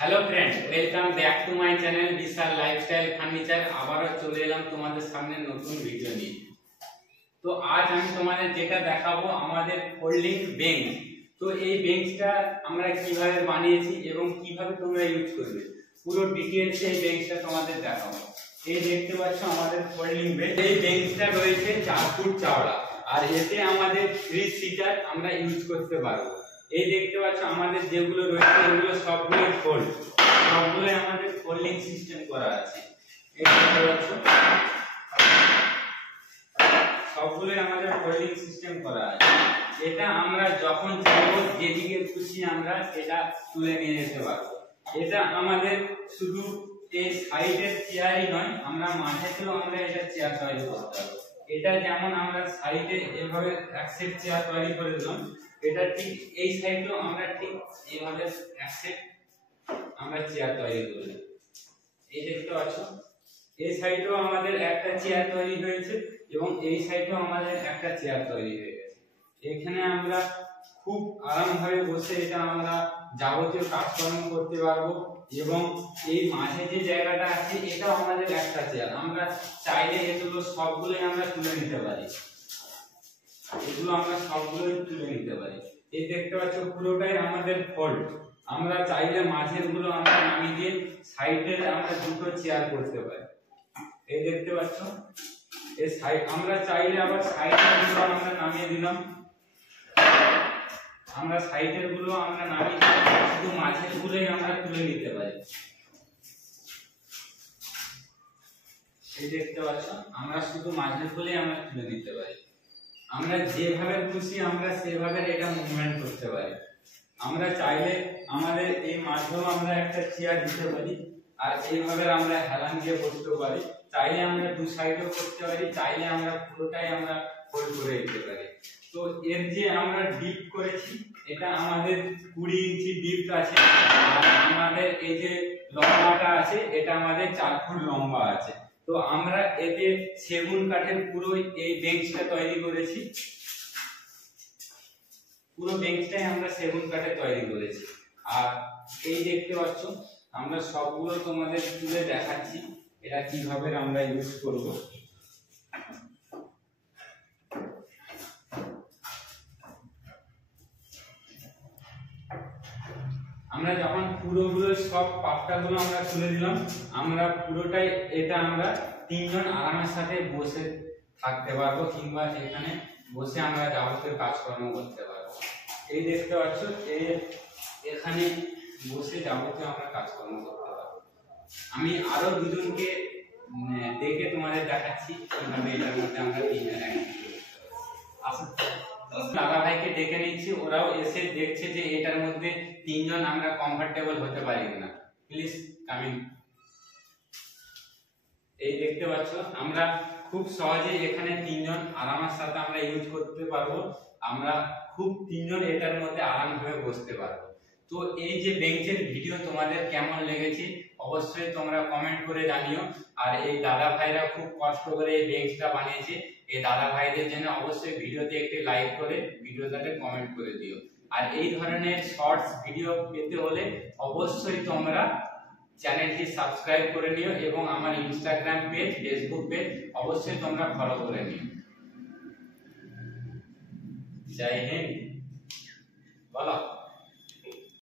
Hello friends, welcome back to my channel Vishal lifestyle furniture. আবারও চলে এলাম তোমাদের সামনে নতুন ভিডিও নিয়ে। তো আজ আমি তোমাদের যেটা দেখাবো আমাদের ফোল্ডিং বেঞ্চ। তো এই বেঞ্চটা আমরা কিভাবে বানিয়েছি এবং কিভাবে তোমরা ইউজ করবে পুরো ডিটেইলসে এই বেঞ্চটা তোমাদের দেখাবো। এই দেখতে পাচ্ছ আমাদের ফোল্ডিং বেঞ্চ। এই বেঞ্চটা রয়েছে 4 ফুট চওড়া আর এতে আমাদের 3 সিটার আমরা ইউজ করতে পারবো। এই দেখতে পাচ্ছ আমাদের যেগুলো রয়েছে এগুলো সবগুলো ফোল্ড, সবগুলো আমাদের ফোল্ডিং সিস্টেম করা আছে। এই দেখতে পাচ্ছ সবগুলো আমাদের ফোল্ডিং সিস্টেম করা আছে। এটা আমরা যখন চাইবো যেদিকে খুশি আমরা এটা তুলে নিয়ে যেতে পারবো। এটা আমাদের শুধু এই সাইডের চেয়ারই নয়, আমরা মাঝেতেও আমরা এটা চেয়ার তৈরি করতে পারবো। এটা যেমন আমরা সাইডে এভাবে এক সেট চেয়ার তৈরি করে দিলাম, এটা ঠিক এই সাইডেও আমরা ঠিক এইভাবে এক সেট আমরা চেয়ার তৈরি করব। এই দেখতে পাচ্ছ এই সাইডেও আমাদের একটা চেয়ার তৈরি হয়েছে এবং এই সাইডেও আমাদের একটা চেয়ার তৈরি হয়ে গেছে। এখানে আমরা খুব আরামভাবে বসে এটা আমরা যাবতীয় কাজকর্ম করতে পারবো এবং এই মাঝে যে জায়গাটা আছে এটাও আমাদের একটা চেয়ার। আমরা চাইলে এগুলো সবগুলোই আমরা তুলে নিতে পারি, এগুলো আমরা সবগুলোই তুলে নিতে পারি। এই দেখতে পাচ্ছ পুরোটাই আমাদের ফোল্ড। আমরা চাইলে মাঝের গুলো আমরা নামিয়ে দিয়ে সাইডে আমরা দুটো চেয়ার করতে পারি। এই দেখতে পাচ্ছ এই সাইড আমরা চাইলে আবার সাইডের গুলো আমরা নামিয়ে দিলাম, আমরা সাইডের গুলো আমরা নামিয়ে দিয়ে শুধু মাঝের গুলোই আমরা তুলে নিতে পারি। এই দেখতে পাচ্ছ আমরা শুধু মাঝের গুলোই আমরা তুলে নিতে পারি। আমরা যেভাবে খুশি আমরা সেভাবে এটা মুভমেন্ট করতে পারি। আমরা চাইলে আমাদের এই মাঝেও আমরা একটা চেয়ার দিতে পারি আর এইভাবে আমরা হেলান দিয়ে বসতে পারি। চাইলে আমরা দু সাইডেও করতে পারি, চাইলে আমরা পুরোটাই আমরা ফোল্ড করে দিতে পারি। তো এর যে আমরা ডিপ করেছি এটা আমাদের 20 ইঞ্চি ডিপ আছে আর আমাদের এই যে লম্বাটা আছে এটা আমাদের 4 ফুট লম্বা আছে। তো আমরা এতে সেগুন কাঠের পুরো এই বেঞ্চটা তৈরি করেছি, পুরো বেঞ্চটাই আমরা সেগুন কাঠে তৈরি করেছি। আর এই দেখতে পাচ্ছ আমরা সবগুলো তোমাদের তুলে দেখাচ্ছি এটা কিভাবে আমরা ইউজ করব। আমরা যখন পুরোগুলো সব পাপটাগুলো আমরা তুলে দিলাম, আমরা পুরোটাই এটা আমরা তিনজন আরামের সাথে বসে থাকতে পারবো কিংবা এখানে বসে আমরা যাবতীয় কাজকর্ম করতে পারবো। এই দেখতে পাচ্ছ এখানে বসে যাবতীয় আমরা কাজকর্ম করতে পারবো। আমি আরো দুজনকে দেখে তোমাদের দেখাচ্ছি কিভাবে এটার মধ্যে আমরা তিনজন দাদা ভাইকে ডেকে নিচ্ছি, ওরাও এসে দেখছে যে এটার মধ্যে তিনজন আমরা কমফোর্টেবল হতে পারি কিনা। Please coming. এই দেখতে পাচ্ছ আমরা খুব সহজে এখানে তিনজন আরামের সাথে আমরা ইউজ করতে পারবো। আমরা খুব তিনজন এটার মধ্যে আরামভাবে বসতে পারবো। তো এই যে বেঞ্চের ভিডিও তোমাদের কেমন লেগেছে অবশ্যই তোমরা কমেন্ট করে জানিও। আর এই দাদা ভাইরা খুব কষ্ট করে এই বেঞ্চটা বানিয়েছে, এই দাদা ভাইদের জন্য অবশ্যই ভিডিওতে একটি লাইক করে ভিডিওটাতে কমেন্ট করে দিও। আর এই ধরনের শর্টস ভিডিও পেতে হলে অবশ্যই তোমরা চ্যানেলটি সাবস্ক্রাইব করে নিও এবং আমার ইনস্টাগ্রাম পেজ, ফেসবুক পেজ অবশ্যই তোমরা ফলো করে নিও। জয় হিন্দ। বলো।